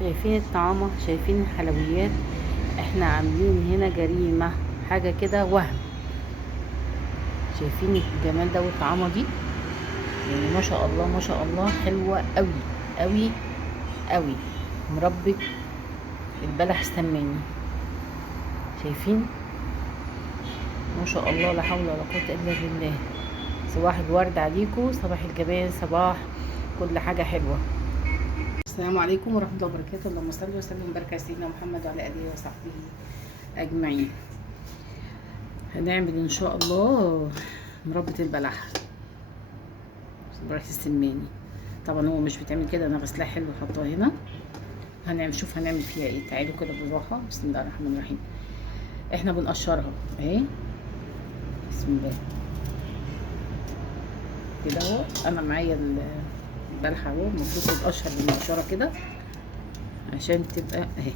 شايفين الطعامة، شايفين الحلويات. احنا عاملين هنا جريمة، حاجة كده وهم. شايفين الجمال ده والطعامة دي، يعني ما شاء الله ما شاء الله، حلوة قوي قوي قوي. مربى البلح السماني، شايفين ما شاء الله، لا حول ولا قوة الا بالله. صباح الورد عليكم، صباح الجمال، صباح كل حاجة حلوة. السلام عليكم ورحمة الله وبركاته. اللهم صل وسلم وبارك على سيدنا محمد وعلى آله وصحبه أجمعين. هنعمل إن شاء الله مربى البلح، البلح السماني. طبعا هو مش بيتعمل كده، أنا غسلاه حلو وحطاه هنا. شوف هنعمل فيها ايه. تعالوا كده بالراحة. بسم الله الرحمن الرحيم. احنا بنقشرها اهي، بسم الله كده اهو. انا معايا البلحة اهو، المفروض تتقشر بالمقشرة كده عشان تبقى اهي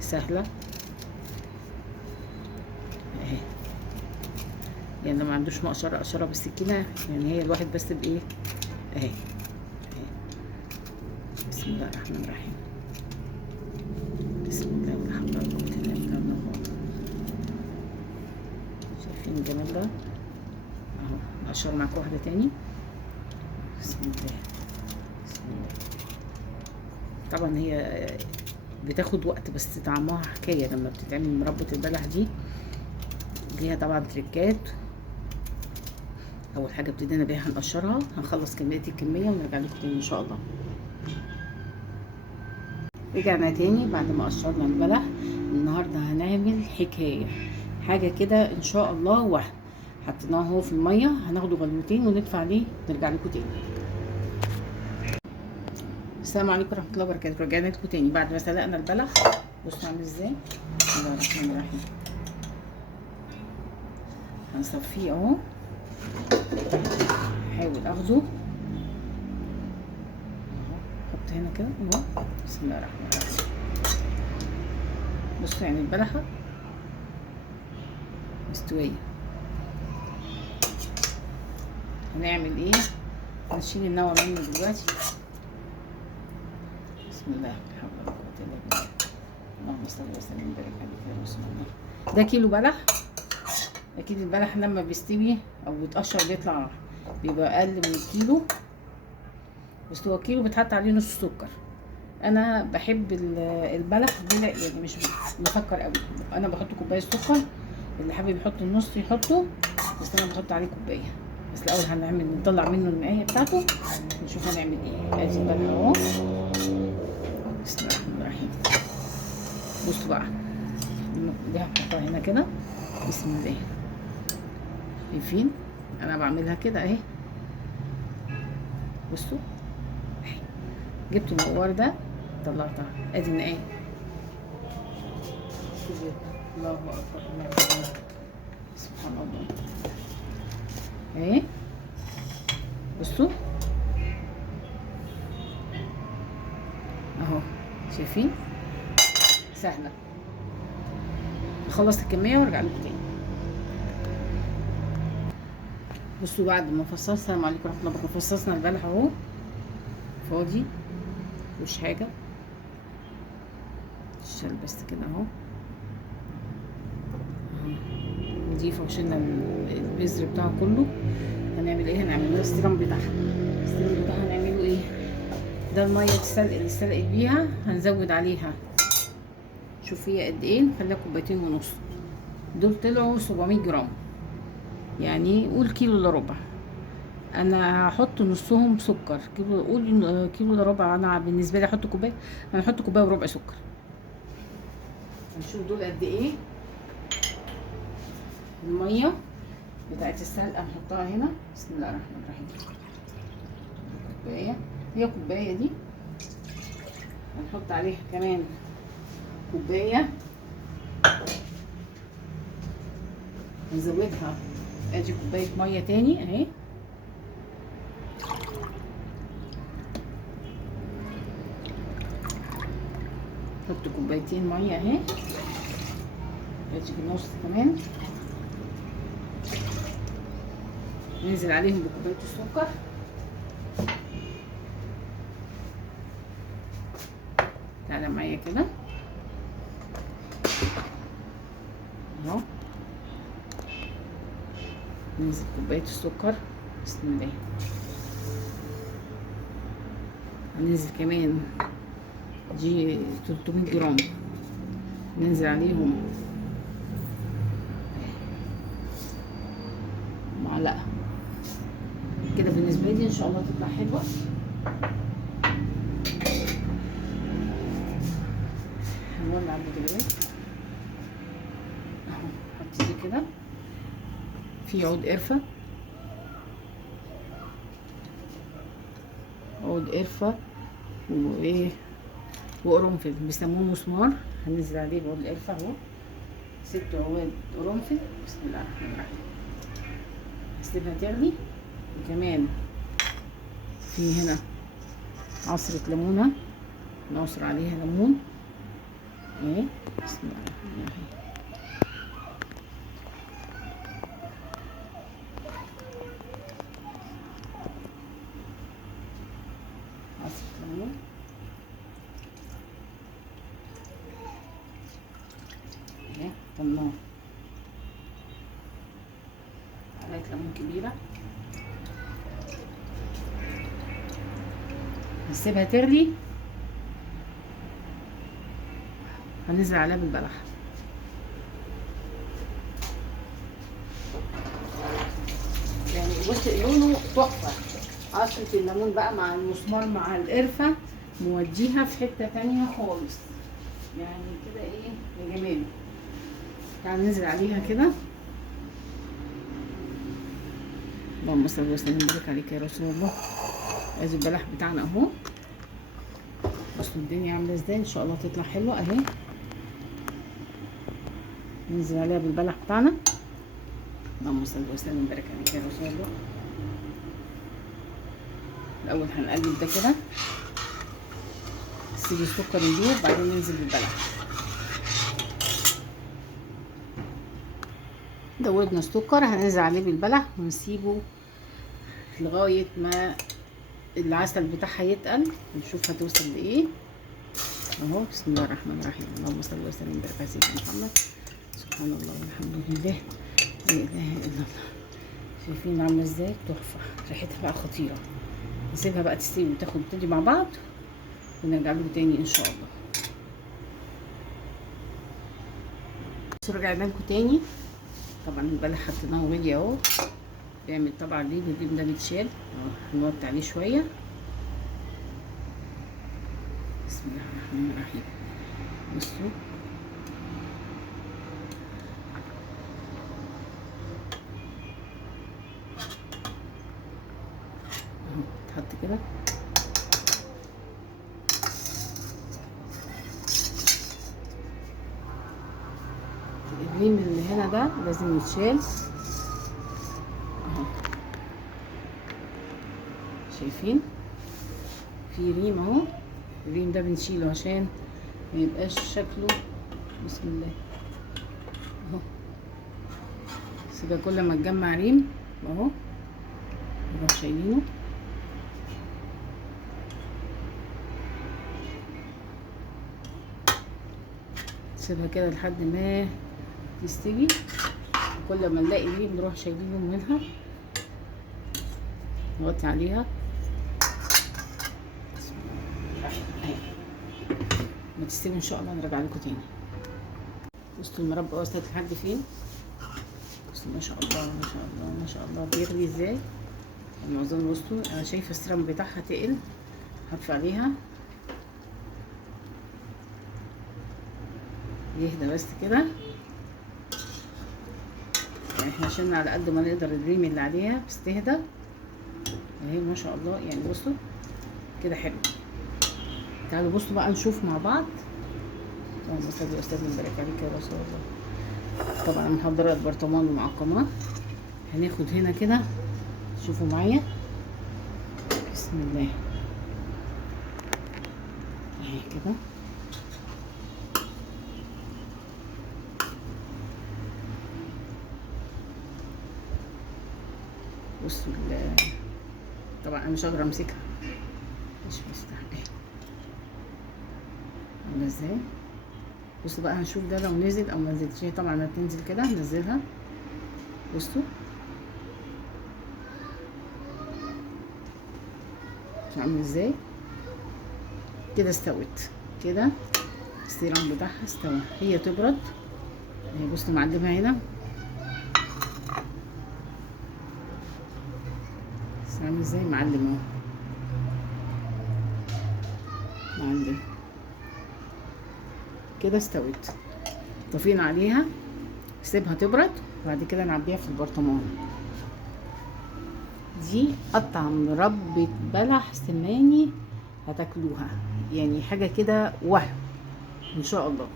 سهلة اهي. يعني لو ما عندوش مقشرة قشرة بالسكينة، يعني هي الواحد بس بايه اهي. بسم الله الرحمن الرحيم. بسم الله ولا حول ولا قوة الا بالله. شايفين الجمال ده اهو. نقشر معاكم واحدة تاني. بسم الله بسم الله. طبعا هي بتاخد وقت، بس طعمها حكاية لما بتتعمل مربى البلح دي. ليها طبعا تريكات. اول حاجة ابتدينا بيها هنقشرها، هنخلص الكمية ونرجع لكم تاني ان شاء الله. رجعنا تاني بعد ما قشرنا البلح. النهاردة هنعمل حاجة كده ان شاء الله. وهم حطيناه اهو في المية، هناخده غلوتين وندفع عليه، نرجع لكم تاني. السلام عليكم ورحمة الله وبركاته. رجعنا لكم تاني بعد ما سلقنا البلح. بصوا عامل ازاي. بسم الله الرحمن الرحيم. هنصفيه اهو. هحاول اخده اهو، احط هنا كده اهو. بسم الله الرحمن الرحيم. بصوا يعني البلحة مستوية. هنعمل ايه؟ هنشيل النوى منه دلوقتي. بسم الله لا حول ولا قوة الا بالله. اللهم صل وسلم وبارك على رسول الله. ده كيلو بلح. اكيد البلح لما بيستوي او بيتقشر بيبقى اقل من الكيلو. بس هو كيلو بتحط عليه نص سكر. انا بحب البلح يعني مش مسكر قوي. انا بحط كوبايه سكر، اللي حابب يحط النص يحطه، بس انا بحط عليه كوبايه. بس الاول نطلع منه المقايه بتاعته، نشوف هنعمل ايه. ادي البلح اهو. بسم الله الرحمن الرحيم. بصوا بقى، دي هحطها هنا كده. بسم الله. شايفين انا بعملها كده اهي. بصوا جبت المقوار ده طلعتها. ادي النقايه. الله اكبر الله اكبر، سبحان الله اهي. بصوا اهو، شايفين سهله. نخلص الكميه وارجع لكم تاني. بصوا بعد ما فصصنا، السلام عليكم ورحمه الله وبركاته، فصصنا البلح اهو فاضي، مش حاجه. الشال بس كده اهو. نضيفه وشلنا البذر بتاعه كله. هنعمل ايه؟ هنعمل له السيرام بتاعها. السيرام بتاعها هنعمله ايه؟ ده الميه اللي اتسلقت بيها، هنزود عليها. شوف هي قد ايه، نخليها كوبايتين ونص. دول طلعوا 700 جرام، يعني قول كيلو الا ربع. انا هحط نصهم سكر. قول كيلو الا ربع. انا بالنسبه لي احط كوبايه، انا هحط كوبايه وربع سكر. هنشوف دول قد ايه. الميه بتاعت السلقه نحطها هنا. بسم الله الرحمن الرحيم. كوبايه، هي كوبايه دي. هنحط عليها كمان كوبايه، نزودها. ادي كوبايه ميه تاني اهي. نحط كوبايتين ميه اهي. ادي في النص كمان، ننزل عليهم بكوبايه السكر. تعالى معايا كده اهو. ننزل كوباية السكر، بسم الله. هننزل كمان دي 300 جرام، ننزل عليهم معلقة كده. بالنسبة لي ان شاء الله تطلع حلوة. هنولع البوتاجاز اهو. هبتدي كده في عود قرفة، عود قرفة وايه وقرنفل، بيسموه مسمار. هننزل عليه بعود القرفة اهو، 6 عواد قرنفل. بسم الله الرحمن الرحيم. هسيبها تغلي. وكمان في هنا عصرة ليمونة، نعصر عليها ليمون اهي. بسم الله الرحمن الرحيم. عصرة ليمون اهي في النار، معلقة ليمون كبيرة. نسيبها تغلي، هننزل عليها بالبلح. يعني بص لونه تحفة. عصرة الليمون بقى مع المسمار مع القرفة موديها في حتة تانية خالص، يعني كده ايه يا جمال. تعال ننزل عليها كده. اللهم صل وسلم وبارك عليك يا رسول الله. ادي البلح بتاعنا اهو. بصوا الدنيا عامله ازاي، ان شاء الله تطلع حلوه اهي. ننزل عليها بالبلح بتاعنا. اللهم صل وسلم وبارك عليك يا رسول الله. الاول هنقلب ده كده، نسيب السكر يدوب، بعدين ننزل بالبلح. دوبنا السكر، هننزل عليه بالبلح ونسيبه لغايه ما العسل بتاعها يتقل، نشوف هتوصل لايه اهو. بسم الله الرحمن الرحيم. اللهم صل وسلم وبارك على سيدنا محمد. سبحان الله والحمد لله لا اله الا الله. شايفين عامله ازاي تحفه، ريحتها بقى خطيره. نسيبها بقى تستوي وتاخد تدي مع بعض، ونرجع لكم تاني ان شاء الله. بس رجعنا لكم تاني. طبعا البلح حطيناه وغلي اهو، بيعمل طبعا ليه الديب ده بيتشال اهو. هنوطي عليه شويه. بسم الله الرحمن الرحيم. بصوا اهو تحط كده. الريم اللي هنا ده لازم يتشال اهو. شايفين في ريم اهو، الريم ده بنشيله عشان ما يبقاش شكله. بسم الله اهو. سيبها كل ما تجمع ريم اهو نروح شايلينه. سيبها كده لحد ما تستوي، كل ما نلاقي ريم نروح شايلينه منها، نغطي عليها. ما تستوي ان شاء الله نرجع لكم تاني. بصوا المربى وصلت لحد فين. بصوا ما شاء الله ما شاء الله ما شاء الله بيغلي ازاي المعظم. بصوا انا شايفه السيرم بتاعها تقل، هطفي عليها يهدى بس كده. يعني احنا شلنا على قد ما نقدر الريم اللي عليها بس تهدى اهي ما شاء الله. يعني بصوا كده حلو. تعالوا بصوا بقى نشوف مع بعض. اللهم صل وسلم وبارك عليك يا رسول الله. طبعا محضره البرطمان ومعقماه. هناخد هنا كده، شوفوا معايا. بسم الله اهي كده. بصوا طبعا انا مش هقدر امسكها، مش مستحمله عامله ازاي. بصوا بقى هنشوف ده لو نزل او ما نزلتش. هي طبعا ما بتنزل كده هنزلها. بصوا عامل ازاي كده. استوت كده، السيرام بتاعها استوى. هي تبرد. اهي بصوا معلمها هنا. بس عامل ازاي معلم اهو. معلم كده استوت. طفينا عليها، سيبها تبرد وبعد كده نعبيها في البرطمان. دي قطع مربى بلح سماني هتاكلوها، يعني حاجه كده وهم ان شاء الله.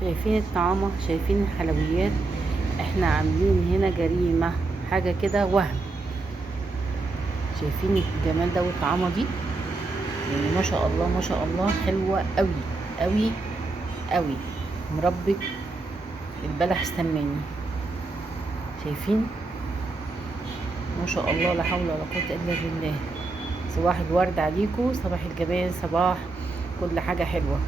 شايفين الطعامه، شايفين الحلويات، احنا عاملين هنا جريمه، حاجه كده وهم. شايفين الجمال ده والطعامه دي، يعني ما شاء الله ما شاء الله، حلوه قوي قوي قوي. مربى البلح السماني، شايفين ما شاء الله، لا حول ولا قوه الا بالله. صباح الورد عليكم، صباح الجمال، صباح كل حاجه حلوه.